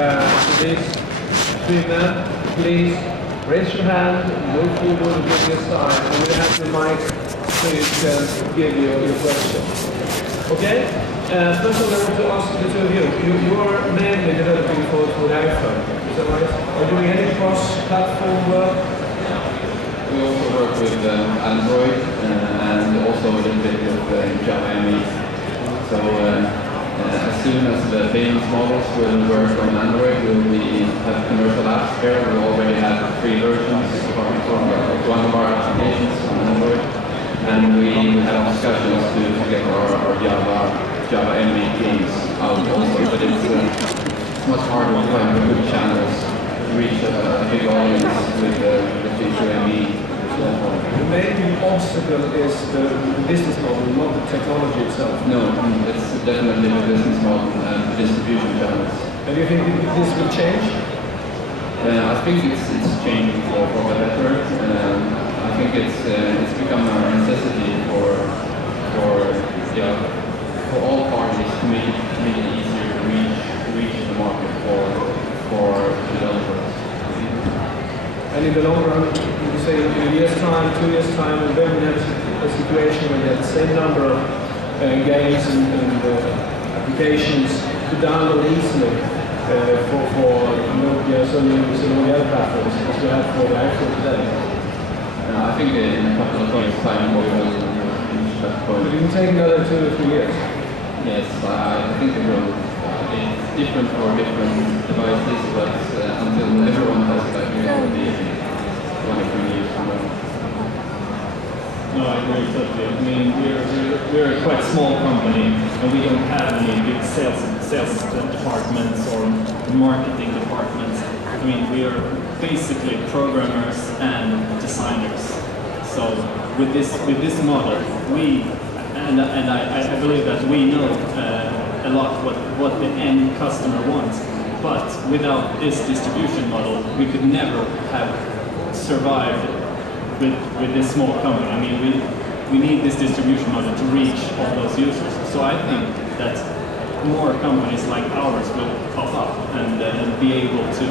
to this treatment, please raise your hand, move forward and give your sign. I'm going to have the mic so you can give your question. Okay? First of all, I want to ask the two of you. You are mainly developing for the iPhone, is that right? Are you doing any cross-platform work? We also work with Android and also a little bit with Java ME. So as soon as the payments models will work on Android, we have commercial apps here. We already have free versions for one of our applications on Android. And we have discussions to get our Java ME games out also, but it's much harder to find good channels to reach a big audience with the future ME. The main obstacle is the business model, not the technology itself. No, it's definitely the business model and the distribution channels. And do you think this will change? I think it's changing for the better. I think it's become a necessity for all parties to make it easier to reach the market for developers. And in the long run, you say in a year's time, 2 years' time, and then we have a situation where you have the same number of games and applications to download easily for Nokia, Sony, and all the other platforms as we have for the iPhone today. I think in a couple of years' time we will reach that point. But it will take another 2 or 3 years. Yes, I think it will. It's different for different devices, but until everyone has it, I think it will be 1 or 2 years from now. No, I agree totally. I mean, we're a quite small company, and we don't have any big sales departments or marketing departments. I mean, we are basically programmers and designers. So with this model, I believe that we know a lot what the end customer wants. But without this distribution model, we could never have survived with this small company. I mean, we need this distribution model to reach all those users. So I think that more companies like ours will pop up and be able to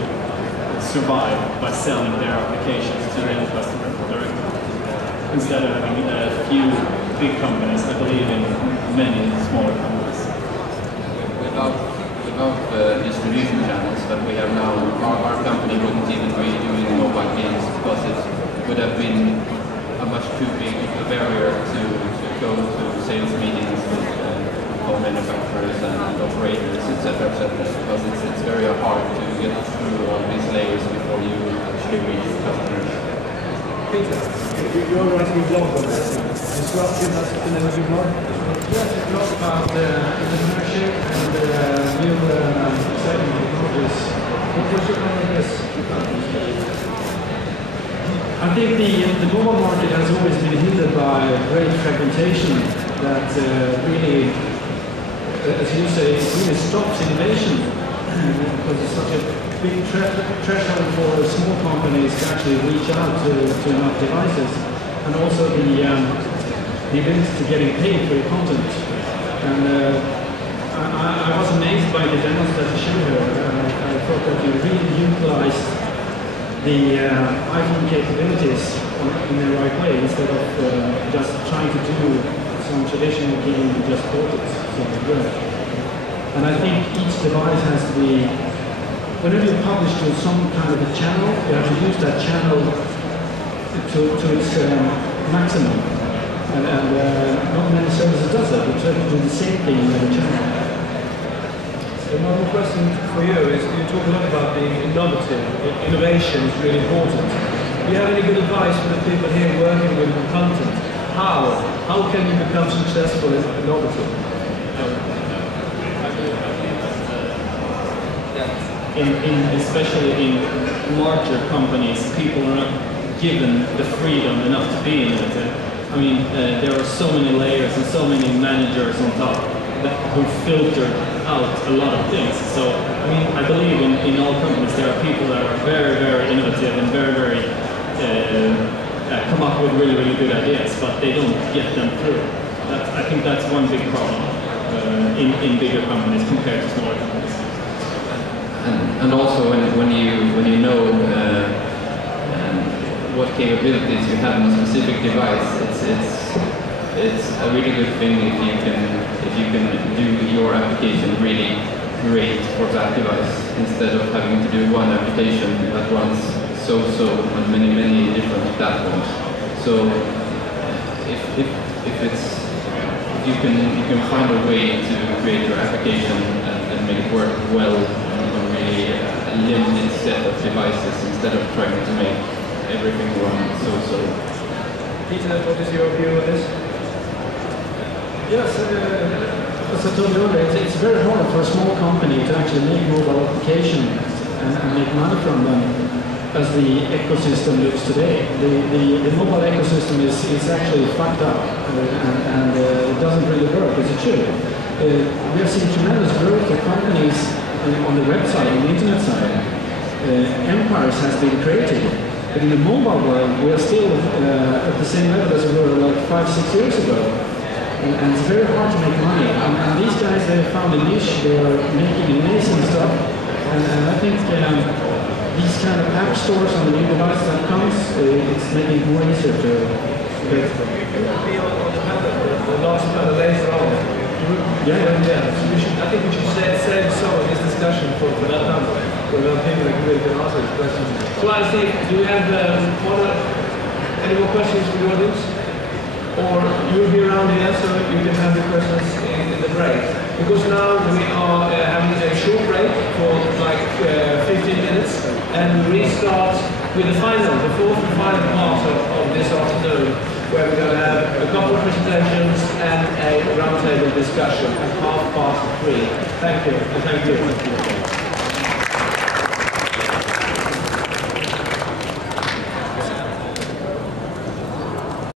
survive by selling their applications to the end customer directly. Instead of having a few big companies, I believe in many smaller companies. Without the distribution channels that we have now, our company wouldn't even be doing mobile games because it would have been a much too big a barrier to go to sales meetings with phone manufacturers and operators, etc., because it's very hard to get through all these layers before you actually reach customers. Peter, you're writing a blog on this. Disruption, that's the name of your blog? Yes, a blog about entrepreneurship and new exciting technologies. What was your comment on this? I think the mobile market has always been hindered by great fragmentation that really, as you say, really stops innovation because it's such a big threshold for small companies to actually reach out to enough devices, and also the ability to getting paid for your content. And I was amazed by the demos that you showed here. I thought that you really utilized the iPhone capabilities in the right way instead of just trying to do some traditional game you just bought it. So good. And I think each device has to be, whenever you publish to some kind of a channel, you have to use that channel to its maximum. And not many services does that, but try to do the same thing in the channel. Another question for you is, you talk a lot about being innovative. Innovation is really important. Do you have any good advice for the people here working with content? How can you become successful and innovative? Especially in larger companies, people are not given the freedom enough to be innovative. I mean, there are so many layers and so many managers on top who filter out a lot of things. So, I mean, I believe in all companies there are people that are very, very innovative and very, come up with really, really good ideas, but they don't get them through. I think that's one big problem in bigger companies compared to smaller companies. And also when you know what capabilities you have on a specific device, it's a really good thing if you can do your application really great for that device instead of having to do one application that runs so on many different platforms. So if you can find a way to create your application and make it work well on really a limited set of devices instead of trying to make everything run so. Peter, what is your view on this? Yes, as I told you earlier, it's very hard for a small company to actually make mobile applications and make money from them as the ecosystem looks today. The mobile ecosystem is actually fucked up and it doesn't really work as it should. We have seen tremendous growth of companies on the website, on the internet side. Empires has been created. But in the mobile world, we are still at the same level as we were like 5-6 years ago. And it's very hard to make money. And these guys, they have found a niche, they are making amazing stuff. And I think these kind of app stores on the new device that comes, it's making it more easier to get. It will be on the panel, the last panel later on. Yeah. So I think we should save some of this discussion for that panel. Where people really can answer these questions. So I think, do we have any more questions from the audience? Or you'll be around here so you can have the questions in the break. Because now we are having a short break for like 15 minutes and we restart with the fourth and final part of this afternoon, where we're going to have a couple of presentations and a roundtable discussion at 3:30. Thank you.